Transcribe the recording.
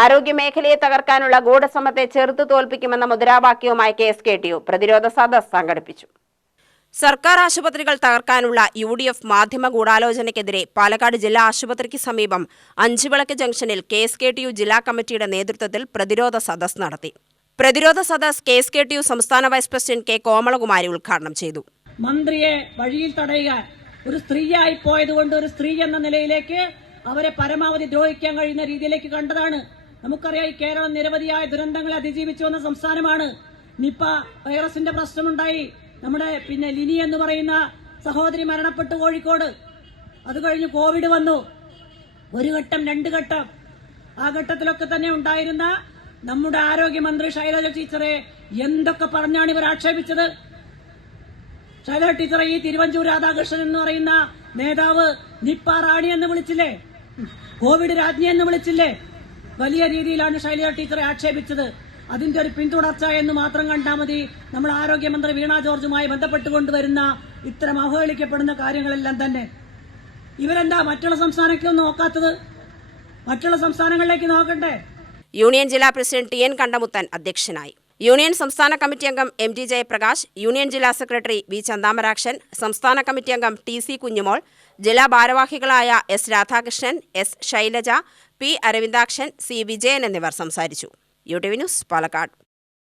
ആരോഗ്യമേഖലയെ തകർക്കാനുള്ള ഗൂഢശ്രമത്തെ ചെറുത്തു തോൽപ്പിക്കുമെന്ന മുദ്രാവാക്യവുമായി K S K T U പ്രതിരോധ സദസ് സംഘടിപ്പിച്ചു. സർക്കാർ ആശുപത്രികൾ തകർക്കാനുള്ള യു ഡി എഫ് മാധ്യമ ഗൂഢാലോചനയ്ക്കെതിരെ പാലക്കാട് ജില്ലാ ആശുപത്രിക്ക് സമീപം അഞ്ചുവിളക്ക് ജംഗ്ഷനിൽ K S K T U ജില്ലാ കമ്മിറ്റിയുടെ നേതൃത്വത്തിൽ പ്രതിരോധ സദസ് നടത്തി. പ്രതിരോധ സദസ് K S K T U സംസ്ഥാന വൈസ് പ്രസിഡന്റ് കെ കോമളകുമാരി ഉദ്ഘാടനം ചെയ്തു. മന്ത്രിയെ വഴിയിൽ തടയുക ഒരു സ്ത്രീയായി പോയതുകൊണ്ട് ഒരു സ്ത്രീ എന്ന നിലയിലേക്ക് അവരെ പരമാവധി ദ്രോഹിക്കാൻ കഴിയുന്ന രീതിയിലേക്ക് കണ്ടതാണ് നമുക്കറിയാം ഈ കേരളം നിരവധിയായ ദുരന്തങ്ങളെ അതിജീവിച്ചു വന്ന സംസ്ഥാനമാണ്. നിപ്പ വൈറസിന്റെ പ്രശ്നമുണ്ടായി. നമ്മുടെ പിന്നെ ലിനി എന്ന് പറയുന്ന സഹോദരി മരണപ്പെട്ടു കോഴിക്കോട്. അത് കഴിഞ്ഞ് കോവിഡ് വന്നു. ഒരു ഘട്ടം രണ്ട് ഘട്ടം. ആ ഘട്ടത്തിലൊക്കെ തന്നെ ഉണ്ടായിരുന്ന നമ്മുടെ ആരോഗ്യമന്ത്രി ശൈലജ ടീച്ചറെ എന്തൊക്കെ പറഞ്ഞാണ് ഇവർ ആക്ഷേപിച്ചത്? ശൈലജ ടീച്ചറെ ഈ തിരുവഞ്ചൂർ രാധാകൃഷ്ണൻ എന്ന് പറയുന്ന നേതാവ് നിപ്പ റാണി എന്ന് വിളിച്ചില്ലേ? കോവിഡ് രാജ്ഞി എന്ന് വിളിച്ചില്ലേ? വലിയ രീതിയിലാണ് ശൈലജ ടീച്ചറെ ആക്ഷേപിച്ചത്. അതിന്റെ ഒരു പിന്തുടർച്ച എന്ന് മാത്രം കണ്ടാൽ മതി. നമ്മൾ ആരോഗ്യമന്ത്രി വീണ ജോർജുമായി ബന്ധപ്പെട്ടുകൊണ്ടുവരുന്ന ഇത്തരം അവഹേളിക്കപ്പെടുന്ന കാര്യങ്ങളെല്ലാം തന്നെ. ഇവരെന്താ മറ്റുള്ള സംസ്ഥാനങ്ങളിലൊന്നും നോക്കാത്തത്? മറ്റുള്ള സംസ്ഥാനങ്ങളിലേക്ക് നോക്കണ്ടേ? യൂണിയൻ ജില്ലാ പ്രസിഡന്റ് ടി എൻ കണ്ടമുത്തൻ അധ്യക്ഷനായി. യൂണിയൻ സംസ്ഥാന കമ്മിറ്റി അംഗം എം ടി ജയപ്രകാശ് യൂണിയൻ ജില്ലാ സെക്രട്ടറി വി ചന്താമരാക്ഷൻ സംസ്ഥാന കമ്മിറ്റി അംഗം ടി സി കുഞ്ഞുമോൾ ജില്ലാ ഭാരവാഹികളായ S Radhakrishnan S Shailaja P Aravindakshan C Vijayan എന്നിവർ സംസാരിച്ചു. U T V news Palakkad.